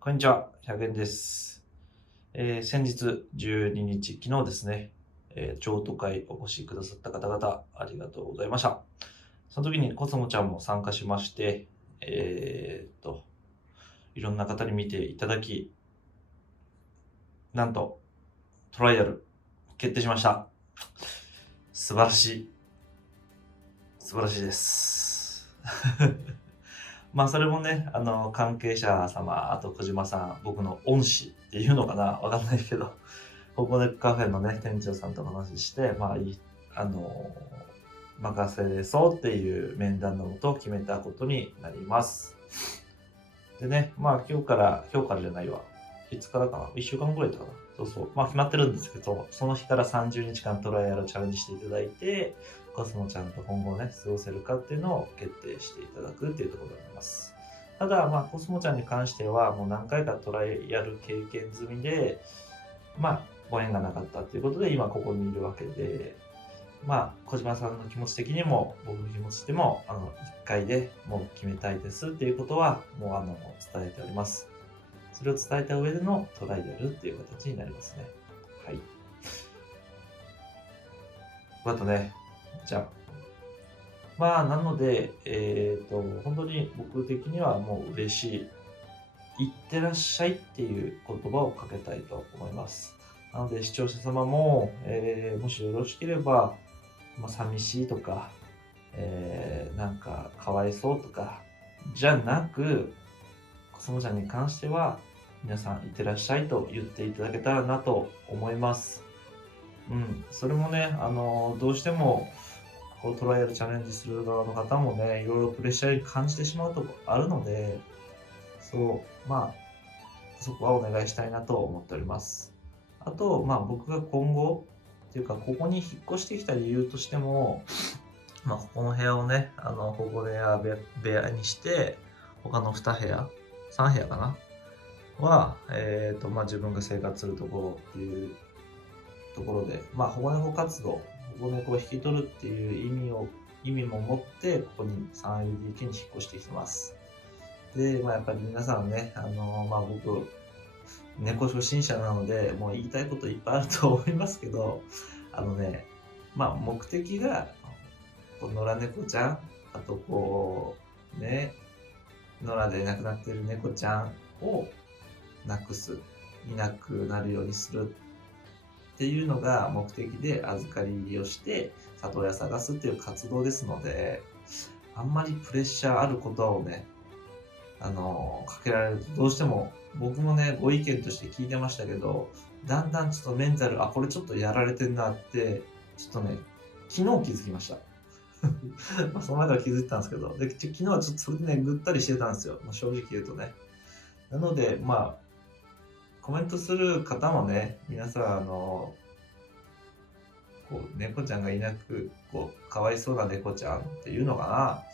こんにちは、100円です。先日12日、昨日ですね、譲渡会お越しくださった方々、ありがとうございました。その時にコスモちゃんも参加しまして、いろんな方に見ていただき、なんと、トライアル、決定しました。素晴らしい。素晴らしいです。まあ、それもね、関係者様、あと小島さん、僕の恩師っていうのかな、わかんないけど、ここでカフェのね、店長さんと話して、まあ、任せそうっていう面談のもと決めたことになります。でね、まあ今日からじゃないわ。いつからかな ?1 週間ぐらいだったかな。そうそう。まあ決まってるんですけど、その日から30日間トライアルチャレンジしていただいて、コスモちゃんと今後ね、過ごせるかっていうのを決定していただくっていうところになります。ただ、まあコスモちゃんに関しては、もう何回かトライアル経験済みで、まあ、ご縁がなかったっていうことで、今ここにいるわけで、まあ、小島さんの気持ち的にも、僕の気持ちでも、1回でもう決めたいですっていうことは、もう伝えております。それを伝えた上でのトライアルっていう形になりますね。はい。あとね、じゃあ、まあ、なので、本当に僕的にはもう嬉しい。いってらっしゃいっていう言葉をかけたいと思います。なので、視聴者様も、もしよろしければ、まあ、寂しいとか、なんかかわいそうとか、じゃなく、コスモちゃんに関しては、皆さんいってらっしゃいと言っていただけたらなと思います。うん、それもね、どうしても、こうトライアルチャレンジする側の方もね、いろいろプレッシャーに感じてしまうとこあるので、そう、まあ、そこはお願いしたいなと思っております。あと、まあ僕が今後、っていうか、ここに引っ越してきた理由としても、まあ、ここの部屋をね、保護部屋にして、他の2部屋、3部屋かなは、まあ、自分が生活するところっていうところで、まあ、保護猫活動、保護猫を引き取るっていう意味も持って、ここに 3LDK に引っ越してきてます。で、まあ、やっぱり皆さんね、まあ、僕、猫初心者なので、もう言いたいこといっぱいあると思いますけど、あのね、まあ、目的が、こう野良猫ちゃん、あとこう、ね、野良で亡くなってる猫ちゃんをなくす、いなくなるようにするっていうのが目的で預かりをして里親探すっていう活動ですので、あんまりプレッシャーあることをね、かけられるとどうしても、僕もね、ご意見として聞いてましたけど、だんだんちょっとメンタル、これちょっとやられてんなって、ちょっとね、昨日気づきました。まあ、その前から気づいてたんですけど、で、昨日はちょっとそれでね、ぐったりしてたんですよ。もう正直言うとね。なので、まあ、コメントする方もね、皆さん、こう、猫ちゃんがいなく、こう、かわいそうな猫ちゃんっていうのか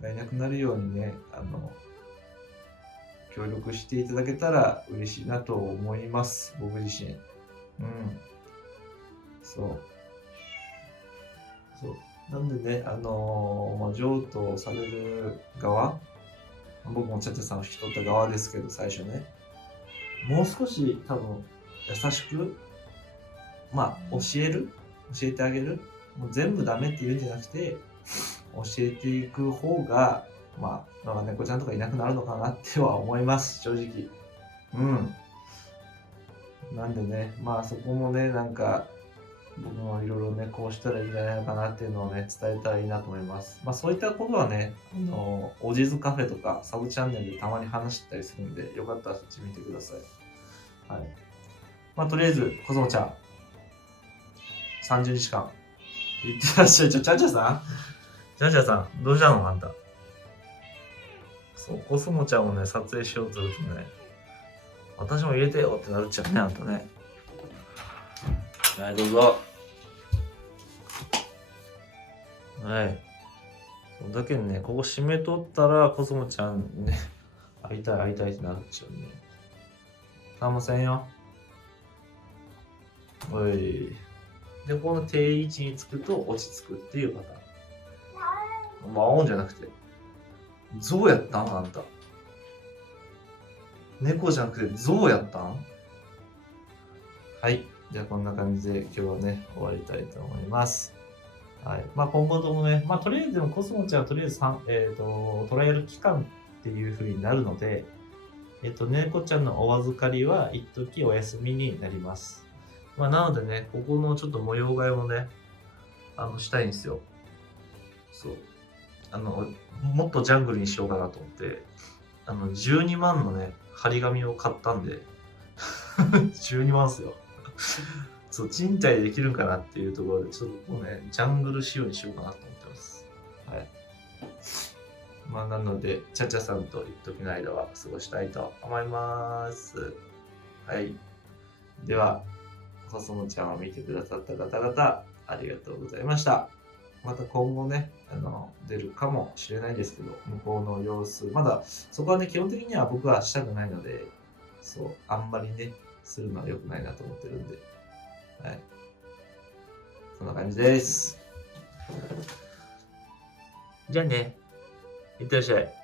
な、がいなくなるようにね、協力していただけたら嬉しいなと思います。僕自身。うん。そう。そう。なんでね、まあ、譲渡される側、僕もチャチャさんを引き取った側ですけど、最初ね。もう少し多分、優しく、まあ、教えてあげる。もう全部ダメって言うんじゃなくて、教えていく方が、まあ、野良猫ちゃんとかいなくなるのかなっては思います、正直。うん。なんでね、まあそこもね、なんか、僕もいろいろね、こうしたらいいんじゃないのかなっていうのをね、伝えたらいいなと思います。まあそういったことはね、おじずカフェとかサブチャンネルでたまに話してたりするんで、よかったらそっち見てください。はい。まあとりあえず、コスモちゃん、30日間、いってらっしゃい。チャチャさんチャチャさん、どうしたのあんた。そう、コスモちゃんをね、撮影しようとするとね、私も入れてよってなるっちゃうね、あんたね。はい、どうぞ。はい。だけどね、ここ閉めとったら、コスモちゃんね、会いたいってなっちゃうね。かもせんよ。おい。で、この定位置につくと落ち着くっていうパターン。まあ、オンじゃなくて。ゾウやったんあんた。猫じゃなくて象やったん？はい。じゃあこんな感じで今日はね、終わりたいと思います。はい。まあ今後ともね、まあとりあえずでもコスモちゃんはとりあえずトライアル期間っていう風になるので、猫ちゃんのお預かりは一時お休みになります。まあなのでね、ここのちょっと模様替えをね、したいんですよ。そう。もっとジャングルにしようかなと思って、12万のね、張り紙を買ったんで、12万っすよ。そう、賃貸できるんかなっていうところで、ちょっともうね、ジャングル仕様にしようかなと思ってます。はい。まあ、なので、チャチャさんと一時の間は過ごしたいと思います。はい。では、コスモちゃんを見てくださった方々、ありがとうございました。また今後ね、出るかもしれないですけど、向こうの様子、まだそこはね、基本的には僕はしたくないので、そう、あんまりね、するのは良くないなと思ってるんで、はい。そんな感じです。じゃあね、いってらっしゃい。